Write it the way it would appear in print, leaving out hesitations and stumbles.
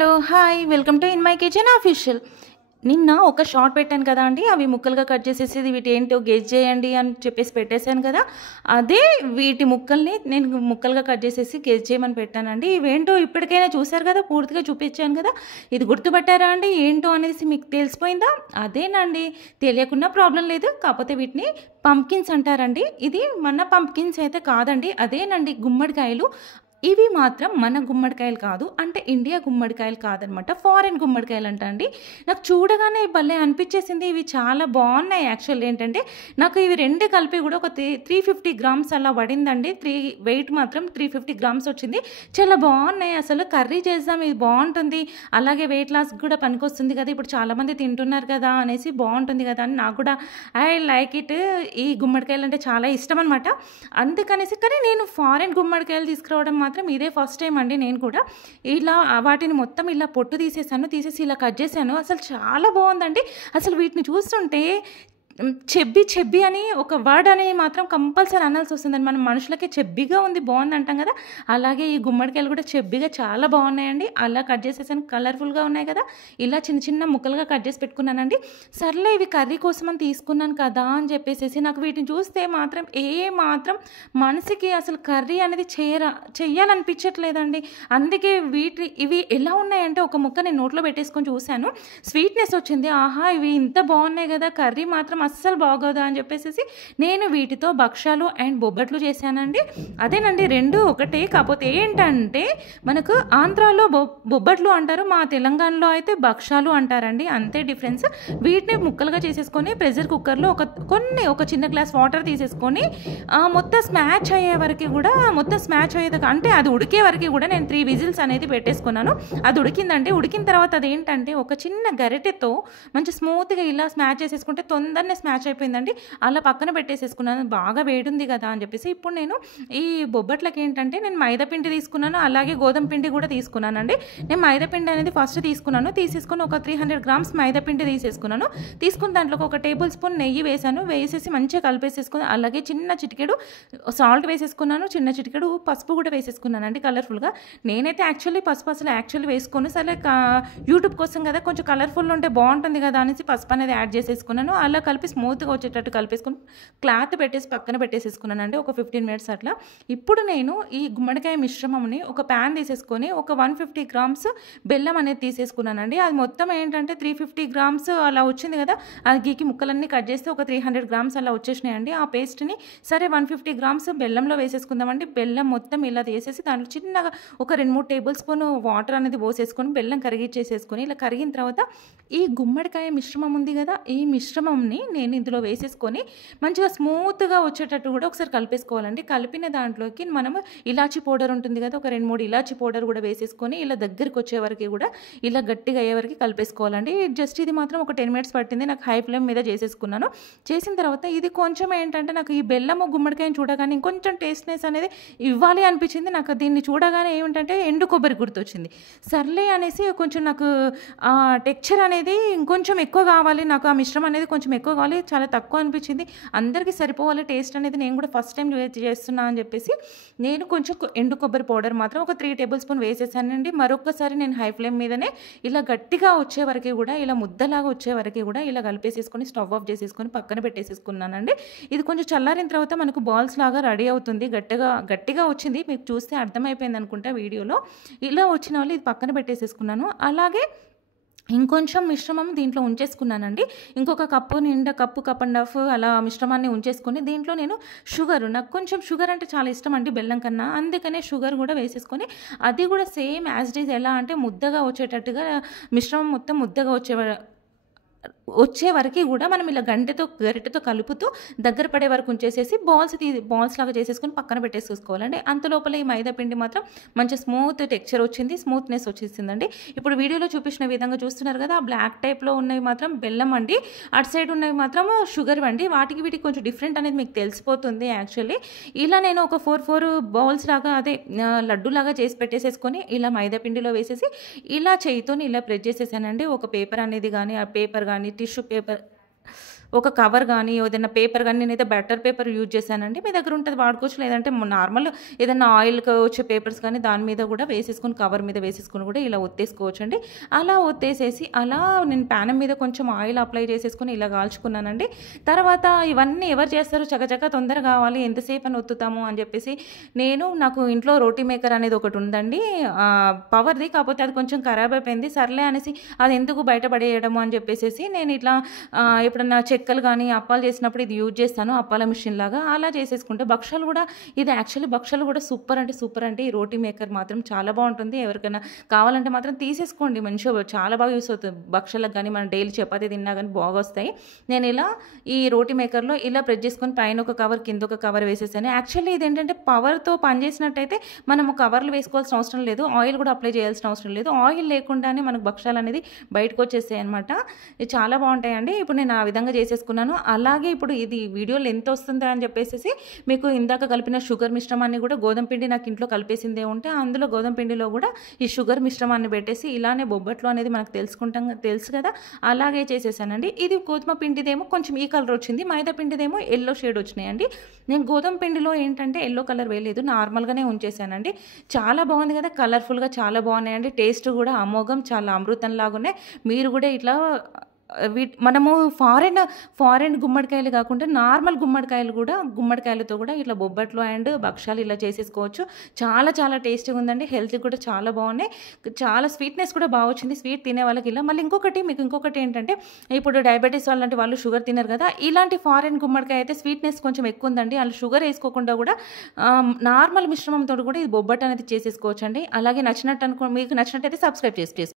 Hello! Hi! Welcome to in my kitchen official. నిన్న ఒక short పెట్టాను కదా అండి. అవి ముక్కలుగా కట్ చేసేసి వీటేంటో గెస్ చేయండి అని చెప్పేసి పెట్టేశాను కదా! అదే వీటి ముక్కల్ని నేను ముక్కలుగా కట్ చేసేసి గెస్ చేయమని పెట్టానండి. ఇవేంటో ఇప్పటికైనా చూసారు కదా! పూర్తిగా చూపించాను కదా! ఇది గుర్తుపట్టారా అండి? ఏంటో అనేసి మీకు తెలిసిపోయిందా? అదేనండి. తెలియకున్నా ప్రాబ్లం లేదు. కాకపోతే వీటిని పంప్కిన్స్ అంటారండి. ఇది మన పంప్కిన్స్ అయితే కాదండి. అదేనండి గుమ్మడికాయలు. ఇవి మాత్రం మన గుమ్మడికాయలు కాదు. అంటే ఇండియా గుమ్మడికాయలు కాదనమాట. ఫారెన్ గుమ్మడికాయలంట అండి. నాకు చూడగానే భలే అనిపించేసింది. ఇవి చాలా బాగున్నాయి. యాక్చువల్ ఏంటంటే నాకు ఇవి 2 కలిపి కూడా ఒక 350 గ్రామ్స్ అలా పడిందండి. వెయిట్ మాత్రం 350 గ్రామ్స్ వచ్చింది. చాలా బాగున్నాయి. అసలు కర్రీ చేద్దాం, ఇది బాగుంటుంది. అలాగే వెయిట్ లాస్ కూడా పనికొస్తుంది కదా! ఇప్పుడు చాలామంది తింటున్నారు కదా అనేసి బాగుంటుంది కదా అని నాకు కూడా ఐ లైక్ ఇట్. ఈ గుమ్మడికాయలు అంటే చాలా ఇష్టం అనమాట. అందుకనేసి కానీ నేను ఫారెన్ గుమ్మడికాయలు తీసుకురావడం మాత్రం ఇదే ఫస్ట్ టైం అండి. నేను కూడా ఇలా వాటిని మొత్తం ఇలా పొట్టు తీసేసి ఇలా కట్ చేశాను. అసలు చాలా బాగుందండి. అసలు వీటిని చూస్తుంటే చెబ్బి అని ఒక వర్డ్ అనేది మాత్రం కంపల్సరీ అనాల్సి వస్తుందండి. మన మనుషులకి చెబ్బిగా ఉంది బాగుంది అంటాం కదా! అలాగే ఈ గుమ్మడికాయలు కూడా చెబ్బిగా చాలా బాగున్నాయండి. అలా కట్ చేసేసాను. కలర్ఫుల్గా ఉన్నాయి కదా! ఇలా చిన్న చిన్న ముక్కలుగా కట్ చేసి పెట్టుకున్నానండి. సర్లే ఇవి కర్రీ కోసం అని తీసుకున్నాను కదా అని చెప్పేసి నాకు వీటిని చూస్తే మాత్రం మాత్రం మనసుకి అసలు కర్రీ అనేది చెయ్యాలనిపించట్లేదండి. అందుకే ఇవి ఎలా ఉన్నాయంటే ఒక ముక్క నేను నోట్లో పెట్టేసుకొని చూశాను. స్వీట్నెస్ వచ్చింది. ఆహా! ఇవి ఇంత బాగున్నాయి కదా! కర్రీ మాత్రం అస్సలు బాగోదా అని చెప్పేసి నేను వీటితో భక్షాలు అండ్ బొబ్బట్లు చేశానండి. అదేనండి 2 ఒకటే. కాకపోతే ఏంటంటే మనకు ఆంధ్రాలో బొబ్బట్లు అంటారు, మా తెలంగాణలో అయితే భక్షాలు అంటారండి. అంతే డిఫరెన్స్. వీటిని ముక్కలుగా చేసేసుకొని ప్రెషర్ కుక్కర్లో ఒక చిన్న గ్లాస్ వాటర్ తీసేసుకొని మొత్తం స్మాష్ అయ్యే వరకు కూడా అంటే అది ఉడికే వరకు కూడా నేను 3 విజిల్స్ అనేది పెట్టేసుకున్నాను. అది ఉడికిందండి. ఉడికిన తర్వాత అదేంటంటే ఒక చిన్న గరిటెతో మంచి స్మూత్గా ఇలా స్మాష్ చేసేసుకుంటే తొందరనే స్మాష్ అయిపోయిందండి. అలా పక్కన పెట్టేసేసుకున్నాను. బాగా వేడుంది కదా అని చెప్పేసి. ఇప్పుడు నేను ఈ బొబ్బట్లకి ఏంటంటే నేను మైదా పిండి తీసుకున్నాను, అలాగే గోధుమ పిండి కూడా తీసుకున్నానండి. నేను మైదా పిండి అనేది ఫస్ట్ తీసేసుకొని ఒక 300 గ్రామ్స్ మైదా పిండి తీసుకుని దాంట్లోకి ఒక టేబుల్ స్పూన్ నెయ్యి వేసేసి మంచిగా కలిపేసేసుకుని అలాగే చిన్న చిటికెడు సాల్ట్ వేసేసుకున్నాను, చిన్న చిటికెడు పసుపు కూడా వేసేసుకున్నానండి కలర్ఫుల్గా. నేనైతే పసుపు అసలు వేసుకోను. సరే యూట్యూబ్ కోసం కదా కొంచెం కలర్ఫుల్ ఉంటే బాగుంటుంది కదా అనేసి పసుపు అనేది యాడ్ చేసేసుకున్నాను. అలా కలిపి స్మూత్గా వచ్చేటట్టు కలిపేసుకుని క్లాత్ పెట్టేసి పక్కన పెట్టేసేసుకున్నానండి ఒక 15 మినిట్స్ అట్లా. ఇప్పుడు నేను ఈ గుమ్మడికాయ మిశ్రమంని ఒక ప్యాన్ తీసేసుకొని ఒక 150 గ్రామ్స్ బెల్లం అనేది తీసేసుకున్నానండి. అది మొత్తం ఏంటంటే 350 గ్రామ్స్ అలా వచ్చింది కదా, అది గీకి ముక్కలన్నీ కట్ చేస్తే ఒక 300 గ్రామ్స్ అలా వచ్చేసినాయండి. ఆ పేస్ట్ని సరే 150 గ్రామ్స్ బెల్లంలో వేసేసుకుందామండి. బెల్లం మొత్తం ఇలా వేసేసి దాంట్లో చిన్నగా ఒక 2-3 టేబుల్ స్పూన్ వాటర్ అనేది పోసేసుకొని బెల్లం కరిగించేసేసుకొని ఇలా కరిగిన తర్వాత ఈ గుమ్మడికాయ మిశ్రమం ఉంది కదా, ఈ మిశ్రమంని నేను ఇందులో వేసేసుకొని మంచిగా స్మూత్గా వచ్చేటట్టు కూడా ఒకసారి కలిపేసుకోవాలండి. కలిపిన దాంట్లోకి మనము ఇలాచీ పౌడర్ ఉంటుంది కదా, ఒక 2-3 ఇలాచీ పౌడర్ కూడా వేసేసుకొని ఇలా దగ్గరికి వచ్చే వరకు కూడా ఇలా గట్టిగా అయ్యే వరకు కలిపేసుకోవాలండి. జస్ట్ ఇది మాత్రం ఒక 10 మినిట్స్ పట్టింది. నాకు హై ఫ్లేమ్ మీద చేసేసుకున్నాను. చేసిన తర్వాత ఇది కొంచెం ఏంటంటే నాకు ఈ బెల్లము గుమ్మడికాయని చూడగానే ఇంకొంచెం టేస్ట్నెస్ అనేది ఇవ్వాలి అనిపించింది. నాకు దీన్ని చూడగానే ఏమిటంటే ఎండు కొబ్బరి గుర్తొచ్చింది. సర్లే అనేసి కొంచెం నాకు టెక్స్చర్ అనేది ఇంకొంచెం ఎక్కువ కావాలి, నాకు ఆ మిశ్రమం అనేది కొంచెం ఎక్కువ కావాలి, చాలా తక్కువ అనిపించింది, అందరికీ సరిపోవాలి టేస్ట్ అనేది. నేను కూడా ఫస్ట్ టైం చేస్తున్నా అని చెప్పేసి నేను కొంచెం ఎండు కొబ్బరి పౌడర్ మాత్రం ఒక 3 టేబుల్ స్పూన్ వేసేసానండి. మరొకసారి నేను హై ఫ్లేమ్ మీదనే ఇలా గట్టిగా వచ్చే వరకు కూడా ఇలా ముద్దలాగా వచ్చే వరకు కూడా ఇలా కలిపేసేసుకొని స్టవ్ ఆఫ్ చేసేసుకొని పక్కన పెట్టేసేసుకున్నానండి. ఇది కొంచెం చల్లారిన తర్వాత మనకు బాల్స్ లాగా రెడీ అవుతుంది. గట్టిగా వచ్చింది, మీకు చూస్తే అర్థమైపోయింది అనుకుంటా వీడియోలో. ఇలా వచ్చిన వాళ్ళు ఇది పక్కన పెట్టేసేసుకున్నాను. అలాగే ఇంకొంచెం మిశ్రమం దీంట్లో ఉంచేసుకున్నానండి. ఇంకొక కప్పు నిండా కప్పు అండ్ హాఫ్ అలా మిశ్రమాన్ని ఉంచేసుకొని దీంట్లో నేను నాకు కొంచెం షుగర్ అంటే చాలా ఇష్టం అండి బెల్లం కన్నా. అందుకనే షుగర్ కూడా వేసేసుకొని అది కూడా సేమ్ యాజ్ ఇట్ ఈజ్ ఎలా అంటే ముద్దగా వచ్చేటట్టుగా మిశ్రమం మొత్తం ముద్దగా వచ్చే వరకు కూడా మనం ఇలా గరిటెతో కలుపుతూ దగ్గర పడే వరకు ఉంచేసేసి బాల్స్ లాగా చేసేసుకొని పక్కన పెట్టేసుకోవాలండి. అంత లోపల ఈ మైదా పిండి మాత్రం మంచి స్మూత్ టెక్స్చర్ వచ్చింది, స్మూత్నెస్ వచ్చేసిందండి. ఇప్పుడు వీడియోలో చూపించిన విధంగా చూస్తున్నారు కదా, ఆ బ్లాక్ టైప్లో ఉన్నవి మాత్రం బెల్లం అండి, అటు సైడ్ ఉన్నవి మాత్రం షుగర్ అండి. వీటికి కొంచెం డిఫరెంట్ అనేది మీకు తెలిసిపోతుంది. యాక్చువల్లీ ఇలా నేను ఒక 4 బౌల్స్ లాగా లడ్డు లాగా చేసి పెట్టేసేసుకొని ఇలా మైదా పిండిలో వేసేసి ఇలా చేయితోని ఇలా ప్రెస్ చేసేసానండి. ఒక పేపర్ అనేది కానీ ఆ పేపర్ కానీ టిష్యూ పేపర్ ఒక కవర్ గానీ, ఏదైనా పేపర్ గానీ నేనైతే బటర్ పేపర్ యూజ్ చేశానండి. మీ దగ్గర ఉంటే అది వాడుకోవచ్చు. లేదంటే నార్మల్ ఏదైనా ఆయిల్‌కి వచ్చే పేపర్స్ కానీ దాని మీద కూడా వేసేసుకొని కవర్ మీద వేసేసుకొని కూడా ఇలా ఒత్తేసుకోవచ్చండి. అలా ఒత్తేసేసి అలా నేను పానం మీద కొంచెం ఆయిల్ అప్లై చేసేసుకొని ఇలా కాల్చుకున్నానండి. తర్వాత ఇవన్నీ ఎవరు చేస్తారు చకచకా తొందరగా కావాలి ఎంతసేపు అని ఒత్తుతాము అని చెప్పేసి నాకు ఇంట్లో రోటీ మేకర్ అనేది ఒకటి ఉందండి. పవర్‌ది. కాకపోతే అది కొంచెం ఖరాబ్ అయిపోయింది. సర్లే అనేసి అది ఎందుకు బయట పడేయడము అని చెప్పేసేసి నేను ఇట్లా ఎప్పుడన్నా చెక్కలు కానీ అప్పాలు చేసినప్పుడు ఇది యూజ్ చేస్తాను. అప్పాల మిషన్ లాగా అలా చేసేసుకుంటే భక్షాలు కూడా ఇది యాక్చువల్లీ భక్షాలు కూడా సూపర్ అంటే సూపర్ అండి. ఈ రోటీ మేకర్ మాత్రం చాలా బాగుంటుంది. ఎవరికైనా కావాలంటే మాత్రం తీసేసుకోండి. మంచిగా చాలా బాగా యూస్ అవుతుంది. భక్షాలకు కానీ మనం డైలీ చపాతీ తిన్నా కానీ బాగా వస్తాయి. నేను ఇలా ఈ రోటీ మేకర్లో ఇలా ప్రెస్ చేసుకొని పైన ఒక కవర్ కింద ఒక కవర్ వేసేసాను. యాక్చువల్లీ ఇదేంటంటే పవర్తో పనిచేసినట్టయితే మనము కవర్లు వేసుకోవాల్సిన అవసరం లేదు. ఆయిల్ కూడా అప్లై చేయాల్సిన అవసరం లేదు. ఆయిల్ లేకుండానే మనకు భక్షాలు అనేది బయటకు వచ్చేస్తాయి అనమాట. ఇది చాలా బాగుంటాయండి. ఇప్పుడు నేను ఆ విధంగా చేసేసుకున్నాను. అలాగే ఇప్పుడు ఇది వీడియోలో ఎంత వస్తుందా అని చెప్పేసి మీకు ఇందాక కలిపిన షుగర్ మిశ్రమాన్ని కూడా గోధుమ పిండి నాకు ఇంట్లో కలిపేసిందే ఉంటే అందులో గోధుమ పిండిలో కూడా ఈ షుగర్ మిశ్రమాన్ని పెట్టేసి ఇలానే బొబ్బట్లు అనేది మనకు తెలుసు కదా, అలాగే చేసేసానండి. ఇది గోధుమ పిండిదేమో కొంచెం ఈ కలర్ వచ్చింది. మైదా పిండిదేమో ఎల్లో షేడ్ వచ్చినాయండి. నేను గోధుమ పిండిలో ఏంటంటే ఎల్లో కలర్ వేయలేదు, నార్మల్గానే ఉంచేసానండి. చాలా బాగుంది కదా, కలర్ఫుల్గా చాలా బాగున్నాయండి. టేస్ట్ కూడా అమోఘం, చాలా అమృతం లాగున్నాయి. మీరు కూడా ఇట్లా మనము ఫారెన్ గుమ్మడికాయలు కాకుండా నార్మల్ గుమ్మడికాయలతో కూడా ఇట్లా బొబ్బట్లు అండ్ భక్షాలు ఇలా చేసేసుకోవచ్చు. చాలా చాలా టేస్టీగా ఉందండి. హెల్త్ కూడా చాలా బాగున్నాయి. చాలా స్వీట్నెస్ కూడా బాగా వచ్చింది. స్వీట్ తినే వాళ్ళకి ఇలా. మళ్ళీ మీకు ఇంకొకటి ఏంటంటే ఇప్పుడు డయాబెటీస్ వాళ్ళంటే వాళ్ళు షుగర్ తినరు కదా, ఇలాంటి ఫారెన్ గుమ్మడికాయ అయితే స్వీట్నెస్ కొంచెం ఎక్కువ ఉందండి. వాళ్ళు షుగర్ వేసుకోకుండా కూడా నార్మల్ మిశ్రమంతో కూడా ఇది బొబ్బట్ అనేది చేసేసుకోవచ్చు అండి. అలాగే మీకు నచ్చినట్టయితే సబ్స్క్రైబ్ చేసుకోండి.